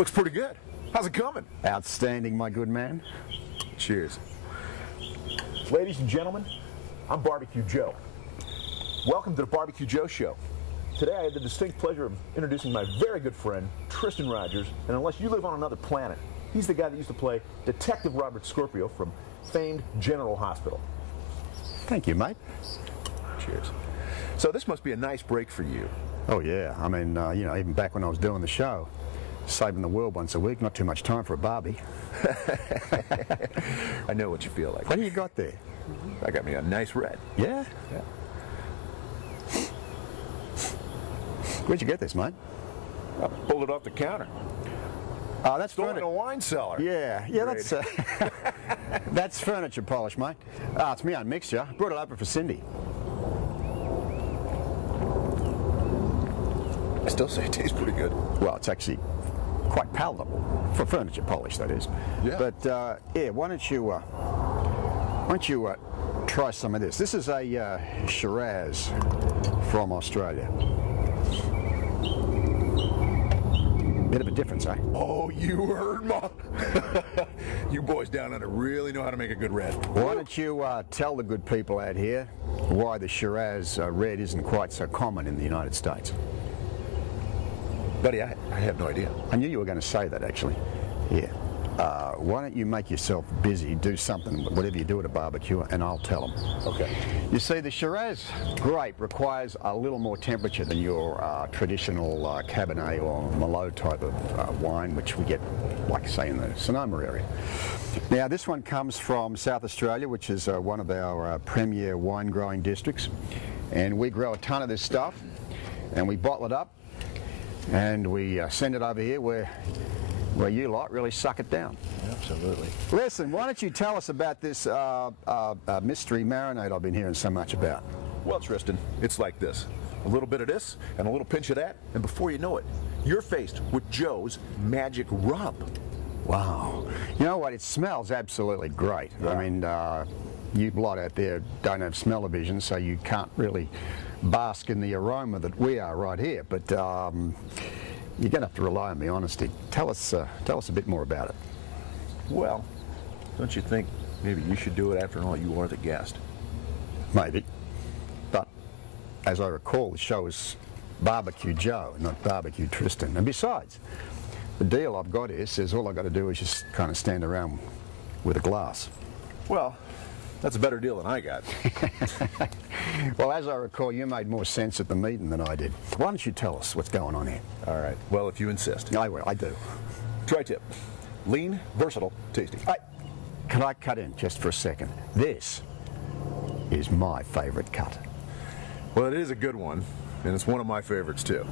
Looks pretty good. How's it coming? Outstanding, my good man. Cheers. Ladies and gentlemen, I'm Barbeque Joe. Welcome to the Barbeque Joe Show. Today I have the distinct pleasure of introducing my very good friend, Tristan Rogers, and unless you live on another planet, he's the guy that used to play Detective Robert Scorpio from famed General Hospital. Thank you, mate. Cheers. So this must be a nice break for you. Oh, yeah. I mean, you know, even back when I was doing the show, saving the world once a week, not too much time for a barbie. I know what you feel like. What do you got there? I got me a nice red. Yeah? Yeah. Where'd you get this, mate? I pulled it off the counter. Oh, that's Stolen in furniture. a wine cellar. Yeah, Great. That's furniture polish, mate. It's my own mixture. Brought it over for Cindy. I still say it tastes pretty good. Well, it's actually quite palatable for furniture polish, that is. Yeah. But yeah, why don't you try some of this? This is a Shiraz from Australia. Bit of a difference, eh? Oh, you heard, Mom. You boys down under really know how to make a good red. Why don't you tell the good people out here why the Shiraz red isn't quite so common in the United States? Buddy, I have no idea. I knew you were going to say that, actually. Yeah. Why don't you make yourself busy, do something, whatever you do at a barbecue, and I'll tell them. Okay. You see, the Shiraz grape requires a little more temperature than your traditional Cabernet or Merlot type of wine, which we get, like, say, in the Sonoma area. Now, this one comes from South Australia, which is one of our premier wine-growing districts, and we grow a ton of this stuff, and we bottle it up, and we send it over here where you lot really suck it down. Absolutely. Listen, why don't you tell us about this mystery marinade I've been hearing so much about? Well, Tristan, it's like this. A little bit of this and a little pinch of that, and before you know it, you're faced with Joe's magic rub. Wow. You know what? It smells absolutely great. Yeah. I mean, you lot out there don't have smell-o-vision, so you can't really bask in the aroma that we are right here. But you're going to have to rely on my honesty. Tell us a bit more about it. Well, don't you think maybe you should do it? After all, you are the guest. Maybe. But as I recall, the show is Barbeque Joe, not Barbeque Tristan. And besides, the deal I've got here says all I've got to do is just kind of stand around with a glass. Well, that's a better deal than I got. Well, as I recall, you made more sense at the meeting than I did. Why don't you tell us what's going on here? All right. Well, if you insist. I will. I do. Tri-tip. Lean, versatile, tasty. Can I cut in just for a second? This is my favorite cut. Well, it is a good one, and it's one of my favorites too.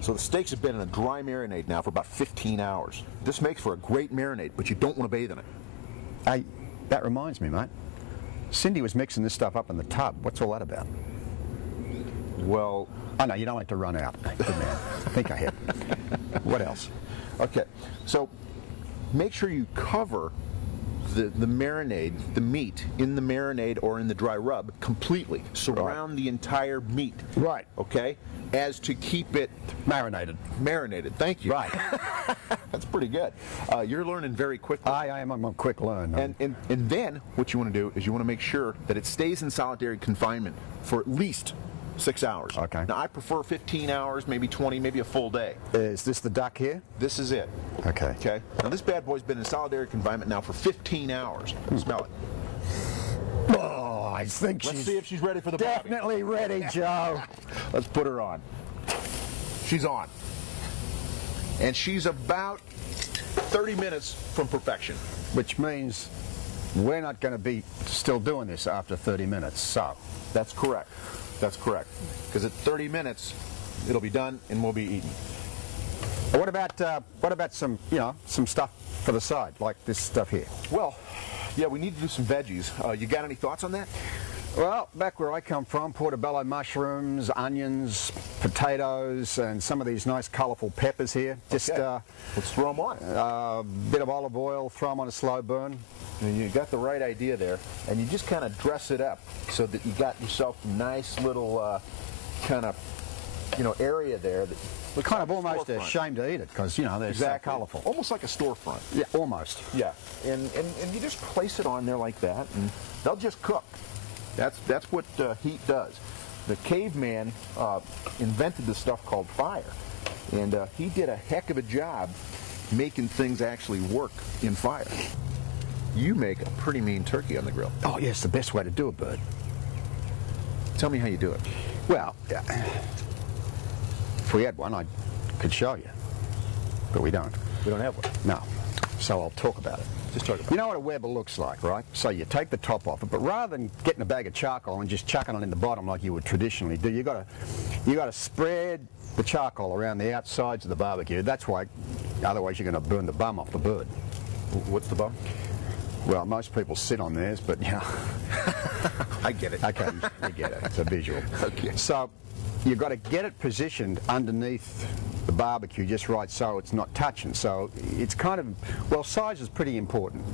So the steaks have been in a dry marinade now for about 15 hours. This makes for a great marinade, but you don't want to bathe in it. Hey, that reminds me, mate. Cindy was mixing this stuff up in the tub. What's all that about? Well... Oh, no, you don't like to run out. Good man. I think I hit. What else? Okay, so make sure you cover the marinade, the meat, in the marinade or in the dry rub completely. Surround the entire meat. Right. Okay? As to keep it... Marinated. Marinated. Thank you. Right. That's pretty good. You're learning very quickly. I am. I'm a quick learner. And then what you want to do is you want to make sure that it stays in solitary confinement for at least 6 hours. Okay. Now, I prefer 15 hours, maybe 20, maybe a full day. Is this the duck here? This is it. Okay. Okay. Now, this bad boy's been in solitary confinement now for 15 hours. Smell it. Oh, I think Let's she's see if she's ready for the definitely ready, Joe. Let's put her on. She's on. And she's about 30 minutes from perfection. Which means we're not going to be still doing this after 30 minutes, so. That's correct. That's correct. Because at 30 minutes, it'll be done and we'll be eating. What about some, some stuff for the side, like this stuff here? Well, yeah, we need to do some veggies. You got any thoughts on that? Well, back where I come from, portobello mushrooms, onions, potatoes, and some of these nice colourful peppers here. Just okay. Let's throw them on. A bit of olive oil, throw them on a slow burn. And you got the right idea there, and you just kind of dress it up so that you got yourself a nice little kind of area there that looks Kind like of almost a storefront. shame to eat it because, you know, they're Exactly. so colourful. Almost like a storefront. Yeah, almost. Yeah, and you just place it on there like that, and they'll just cook. That's what heat does. The caveman invented this stuff called fire, and he did a heck of a job making things actually work in fire. You make a pretty mean turkey on the grill. Oh, yes, the best way to do a bird. Tell me how you do it. Well, if we had one, I could show you, but we don't. We don't have one. No. So I'll talk about it. Just talk about You know what a Weber looks like, right? So you take the top off it, but rather than getting a bag of charcoal and just chucking it in the bottom like you would traditionally do, you got to spread the charcoal around the outsides of the barbecue. That's why, otherwise you're going to burn the bum off the bird. What's the bum? Well, most people sit on theirs, but you know. I get it. Okay, you get it. It's a visual. Okay. So you've got to get it positioned underneath the barbecue just right so it's not touching. So it's kind of, well, size is pretty important.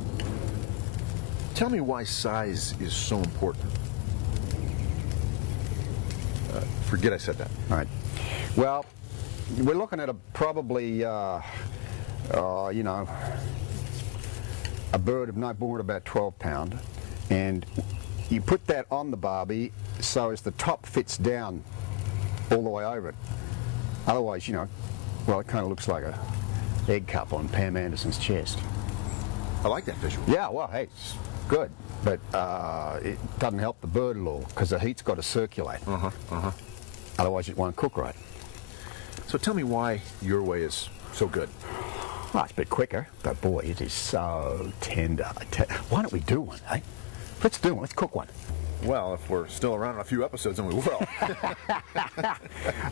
Tell me why size is so important. Forget I said that. Right. Well, we're looking at probably, you know, a bird of no more than about 12 pound, and you put that on the barbie so as the top fits down all the way over it. Otherwise, you know, well, it kind of looks like a egg cup on Pam Anderson's chest. I like that visual. Yeah, well, hey, it's good, but it doesn't help the bird at all because the heat's got to circulate. Otherwise, it won't cook right. So tell me why your way is so good. Well, it's a bit quicker, but boy, it is so tender. Why don't we do one, eh? Let's do one. Let's cook one. Well, if we're still around in a few episodes, then we will.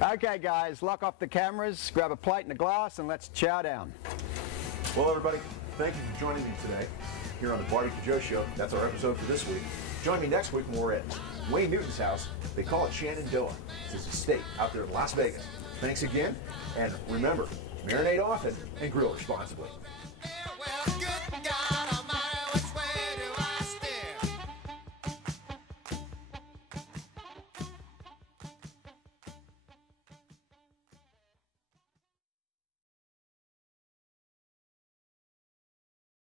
Okay, guys, lock off the cameras, grab a plate and a glass, and let's chow down. Well, everybody, thank you for joining me today here on the Barbeque Joe Show. That's our episode for this week. Join me next week when we're at Wayne Newton's house. They call it Shenandoah. It's his estate out there in Las Vegas. Thanks again, and remember, marinate often and grill responsibly. Yeah, well, good God.